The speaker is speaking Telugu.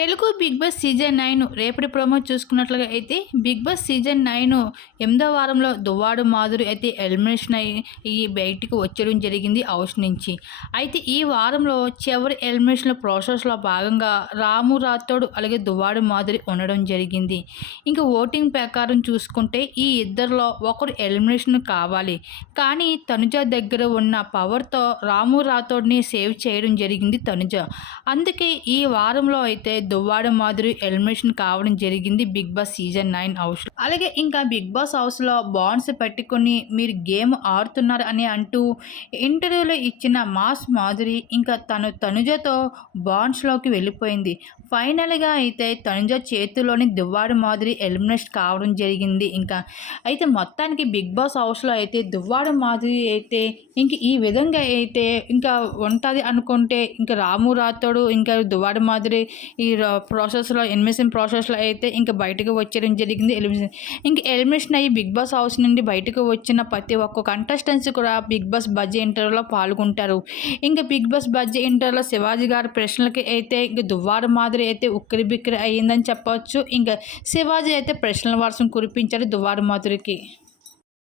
Telugu Bigg Boss season nine రేపటి ప్రోమో చూసుకున్నట్లుగా అయితే బిగ్ బాస్ సీజన్ నైన్ ఎనిమిదో వారంలో దువ్వాడు మాధురి అయితే ఎలిమినేషన్ అయ్యి బయటికి వచ్చడం జరిగింది హౌస్ నుంచి. అయితే ఈ వారంలో చివరి ఎలిమినేషన్ ప్రాసెస్లో భాగంగా రాము రాథోడు అలాగే దువ్వాడు మాధురి ఉండడం జరిగింది. ఇంకా ఓటింగ్ ప్రకారం చూసుకుంటే ఈ ఇద్దరిలో ఒకరు ఎలిమినేషన్ కావాలి. కానీ తనుజ దగ్గర ఉన్న పవర్తో రాము రాథోడ్ని సేవ్ చేయడం జరిగింది తనుజ. అందుకే ఈ వారంలో అయితే దువ్వాడ మాధురి ఎలిమినేషన్ కావడం జరిగింది Bigg Boss season nine house అలాగే ఇంకా బిగ్ బాస్ హౌస్లో బాండ్స్ పెట్టుకొని మీరు గేమ్ ఆడుతున్నారు అని అంటూ ఇంటర్వ్యూలో ఇచ్చిన మాస్ మాధురి ఇంకా తను తనుజతో బాండ్స్లోకి వెళ్ళిపోయింది. ఫైనల్గా అయితే తనుజ చేతిలోని దువ్వాడ మాధురి ఎలిమినేషన్ కావడం జరిగింది ఇంకా. అయితే మొత్తానికి బిగ్ బాస్ హౌస్లో అయితే దువ్వాడ మాధురి అయితే ఇంక ఈ విధంగా అయితే ఇంకా ఉంటుంది అనుకుంటే ఇంకా రాము రాతోడు ఇంకా దువ్వాడ మాధురి ఈ ప్రాసెస్లో ఎలిమినేషన్ ప్రాసెస్లో అయితే ఇంకా బయటకు వచ్చేయడం జరిగింది. ఎలిమినేషన్ ఇంకా ఎలిమినేషన్ అయ్యి బిగ్ బాస్ హౌస్ నుండి బయటకు వచ్చిన ప్రతి ఒక్క కంటెస్టెంట్స్ కూడా బిగ్ బాస్ బజ్జీ ఇంటర్వ్యూలో పాల్గొంటారు. ఇంకా బిగ్ బాస్ బజ్జీ ఇంటర్వ్యూలో శివాజీ గారి ప్రశ్నలకి అయితే ఇంకా దువ్వారు మాదిరి అయితే ఉక్కిరి బిక్కిరి అయ్యిందని చెప్పవచ్చు. ఇంకా శివాజీ అయితే ప్రశ్నల వర్షం కురిపించారు దువ్వారు మాధురికి